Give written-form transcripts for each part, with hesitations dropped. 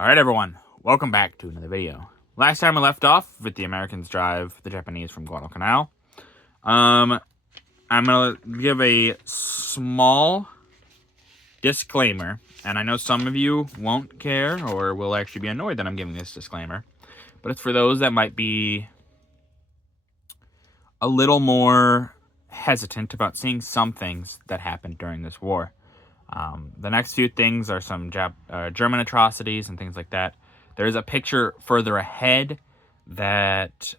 Alright everyone, welcome back to another video. Last time we left off with the Americans drive the Japanese from Guadalcanal. I'm gonna give a small disclaimer, and I know some of you won't care or will actually be annoyed that I'm giving this disclaimer, but it's for those that might be a little more hesitant about seeing some things that happened during this war. The next few things are some German atrocities and things like that. There's a picture further ahead that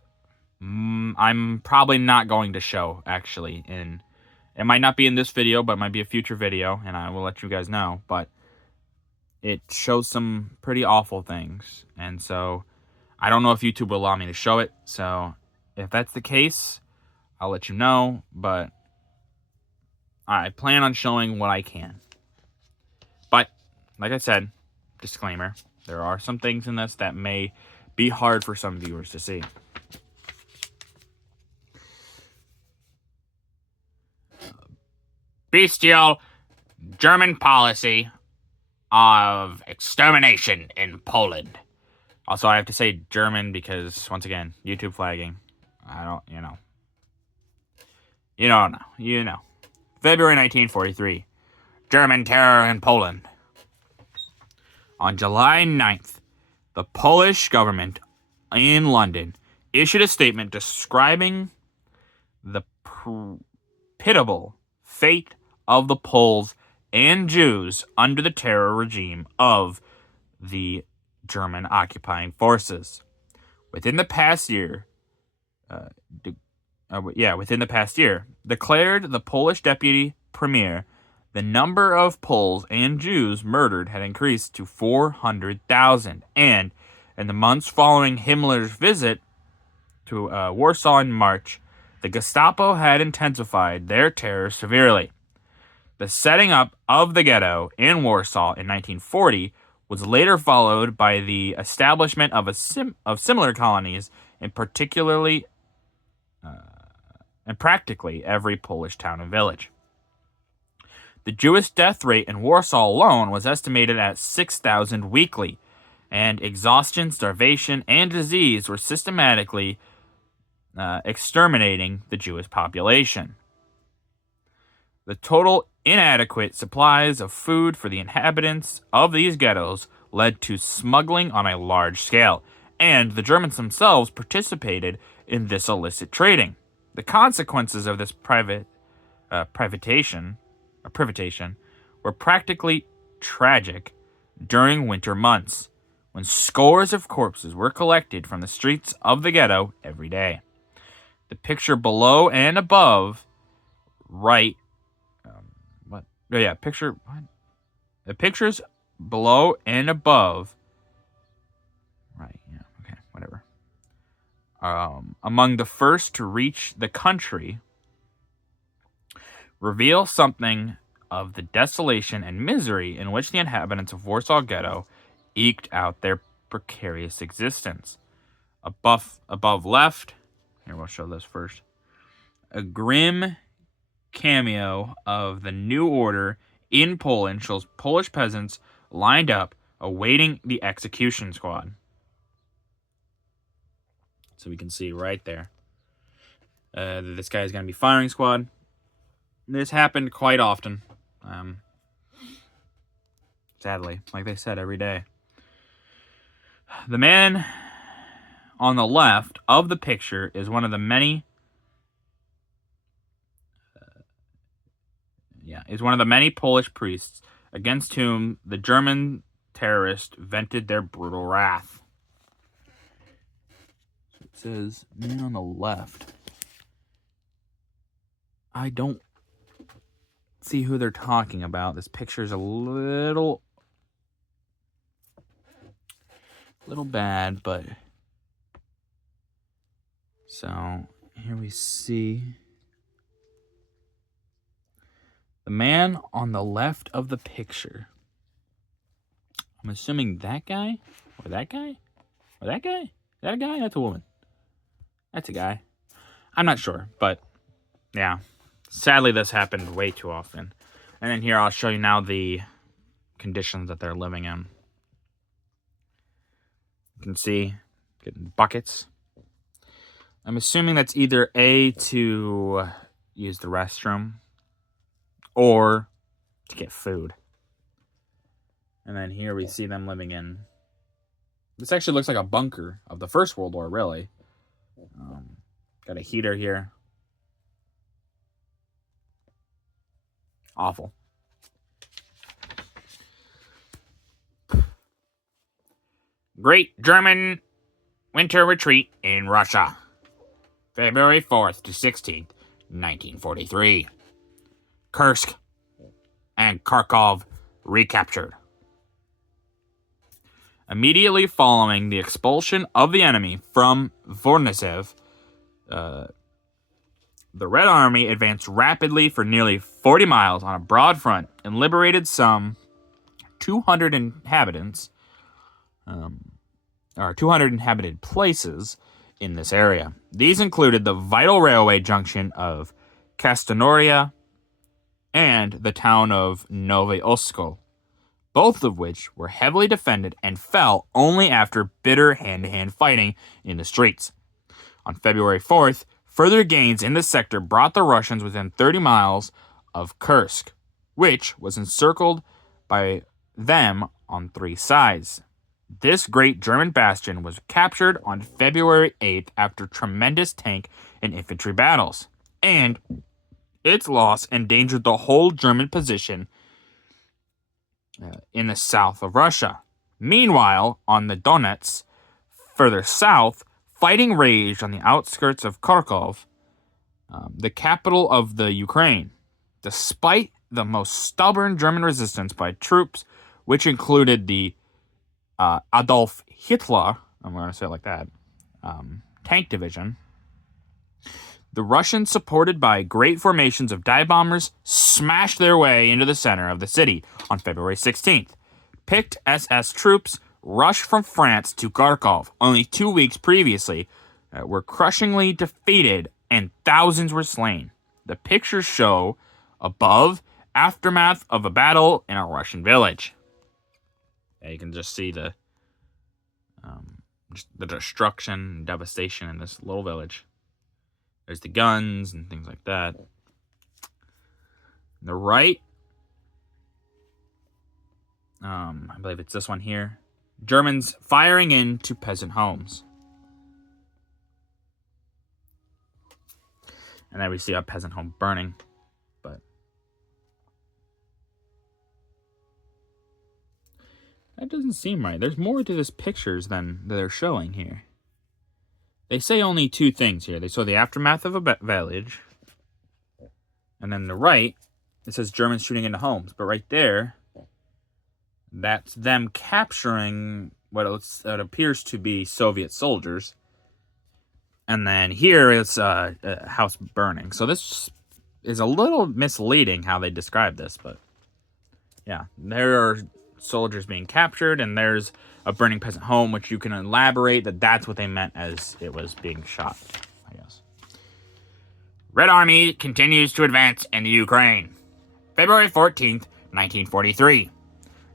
I'm probably not going to show, actually. It might not be in this video, but it might be a future video, and I will let you guys know. But it shows some pretty awful things, and so I don't know if YouTube will allow me to show it. So if that's the case, I'll let you know, but I plan on showing what I can. But, like I said, disclaimer, there are some things in this that may be hard for some viewers to see. Bestial German policy of extermination in Poland. Also, I have to say German because, once again, YouTube flagging. I don't, you know. You don't know. You know. February 1943. German terror in Poland. On July 9th, the Polish government in London issued a statement describing the pitiable fate of the Poles and Jews under the terror regime of the German occupying forces. Within the past year, declared the Polish deputy premier, the number of Poles and Jews murdered had increased to 400,000, and in the months following Himmler's visit to Warsaw in March, the Gestapo had intensified their terror severely. The setting up of the ghetto in Warsaw in 1940 was later followed by the establishment of similar colonies in practically every Polish town and village. The Jewish death rate in Warsaw alone was estimated at 6,000 weekly, and exhaustion, starvation, and disease were systematically exterminating the Jewish population. The total inadequate supplies of food for the inhabitants of these ghettos led to smuggling on a large scale, and the Germans themselves participated in this illicit trading. The consequences of this privatation were practically tragic during winter months, when scores of corpses were collected from the streets of the ghetto every day. The picture below and above, The pictures below and above, among the first to reach the country, reveal something of the desolation and misery in which the inhabitants of Warsaw Ghetto eked out their precarious existence. Above left, here we'll show this first, a grim cameo of the New Order in Poland shows Polish peasants lined up awaiting the execution squad. So we can see right there. This guy is going to be firing squad. This happened quite often. Sadly, like they said, every day. The man on the left of the picture is one of the many Polish priests against whom the German terrorists vented their brutal wrath. So it says, man on the left. I don't see who they're talking about. This picture's a little bad, but so here we see the man on the left of the picture. I'm assuming that guy or that guy or that guy. Is that a guy? That's a woman. That's a guy. I'm not sure, but yeah. Sadly, this happened way too often. And then here I'll show you now the conditions that they're living in. You can see getting buckets. I'm assuming that's either A, to use the restroom, or to get food. And then here we see them living in... This actually looks like a bunker of the First World War, really. Got a heater here. Awful. Great German winter retreat in Russia. February 4th to 16th, 1943. Kursk and Kharkov recaptured. Immediately following the expulsion of the enemy from Voronezh, the Red Army advanced rapidly for nearly 40 miles on a broad front and liberated some 200 inhabited places in this area. These included the vital railway junction of Kastanoria and the town of Novy Oskol, both of which were heavily defended and fell only after bitter hand-to-hand fighting in the streets. On February 4th, further gains in the sector brought the Russians within 30 miles of Kursk, which was encircled by them on 3 sides. This great German bastion was captured on February 8th after tremendous tank and infantry battles, and its loss endangered the whole German position in the south of Russia. Meanwhile, on the Donets, further south, fighting raged on the outskirts of Kharkov, the capital of the Ukraine. Despite the most stubborn German resistance by troops, which included the Adolf Hitler, I'm going to say it like that, tank division, the Russians, supported by great formations of dive bombers, smashed their way into the center of the city on February 16th. Picked SS troops rushed from France to Kharkov only 2 weeks previously, were crushingly defeated and thousands were slain. The pictures show above aftermath of a battle in a Russian village. You can just see the destruction and devastation in this little village. There's the guns and things like that. On the right, I believe it's this one here. Germans firing into peasant homes. And then we see a peasant home burning. But that doesn't seem right. There's more to this pictures than they're showing here. They say only 2 things here. They show the aftermath of a village. And then the right, it says Germans shooting into homes. But right there, that's them capturing what appears to be Soviet soldiers. And then here it's a house burning. So this is a little misleading how they describe this. But yeah, there are soldiers being captured, and there's a burning peasant home, which you can elaborate that that's what they meant as it was being shot, I guess. Red Army continues to advance in the Ukraine. February 14th, 1943.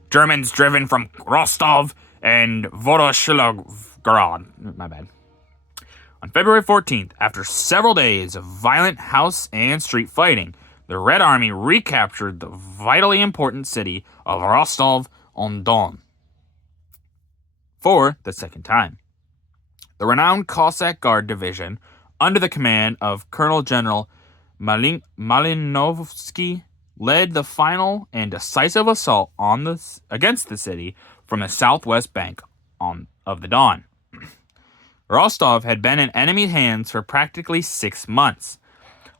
Germans driven from Rostov and Voroshilograd. My bad. On February 14th, after several days of violent house and street fighting, the Red Army recaptured the vitally important city of Rostov-on-Don for the second time. The renowned Cossack Guard Division, under the command of Colonel General Malinovsky, led the final and decisive assault against the city from the southwest bank of the Don. Rostov had been in enemy hands for practically 6 months.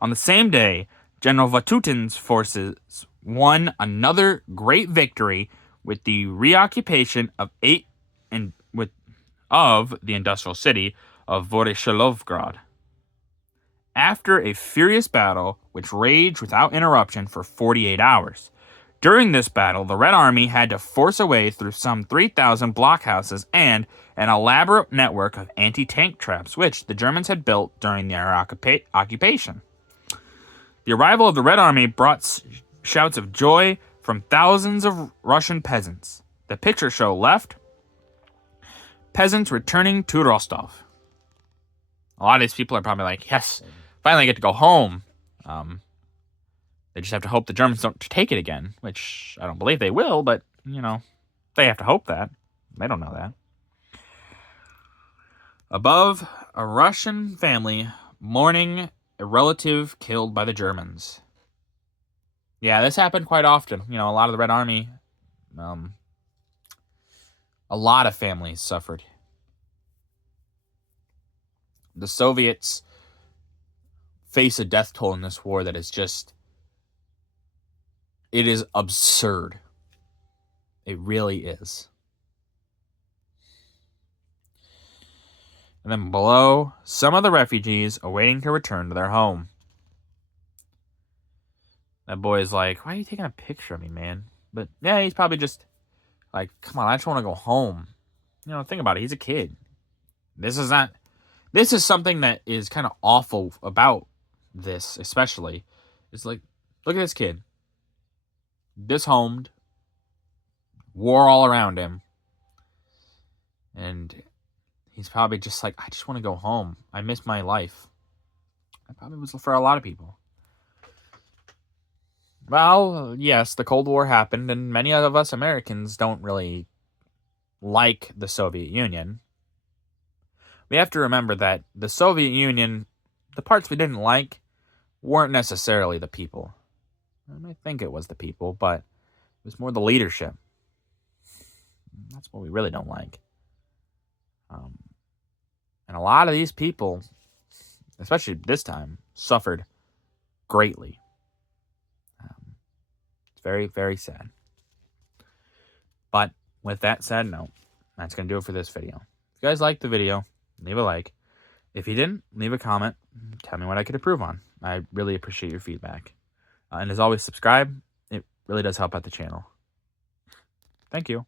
On the same day, General Vatutin's forces won another great victory with the reoccupation of the industrial city of Voroshilograd. After a furious battle which raged without interruption for 48 hours. During this battle, the Red Army had to force a way through some 3,000 blockhouses and an elaborate network of anti-tank traps, which the Germans had built during their occupation. The arrival of the Red Army brought shouts of joy from thousands of Russian peasants. The pictures show left, peasants returning to Rostov. A lot of these people are probably like, yes, finally I get to go home. They just have to hope the Germans don't take it again, which I don't believe they will, but, you know, they have to hope that. They don't know that. Above, a Russian family mourning a relative killed by the Germans. Yeah, this happened quite often. You know, a lot of the Red Army, a lot of families suffered. The Soviets face a death toll in this war that is just, it is absurd. It really is. And then below, some of the refugees awaiting to return to their home. That boy is like, why are you taking a picture of me, man? But yeah, he's probably just like, come on, I just want to go home. You know, think about it. He's a kid. This is something that is kind of awful about this, especially. It's like, look at this kid. Dishomed. War all around him. And he's probably just like, I just want to go home. I miss my life. That probably was for a lot of people. Well, yes, the Cold War happened, and many of us Americans don't really like the Soviet Union. We have to remember that the Soviet Union, the parts we didn't like, weren't necessarily the people. I think it was the people, but it was more the leadership. That's what we really don't like. And a lot of these people, especially this time, suffered greatly. It's very, very sad. But with that said, no, that's going to do it for this video. If you guys liked the video, leave a like. If you didn't, leave a comment. Tell me what I could improve on. I really appreciate your feedback. And as always, subscribe. It really does help out the channel. Thank you.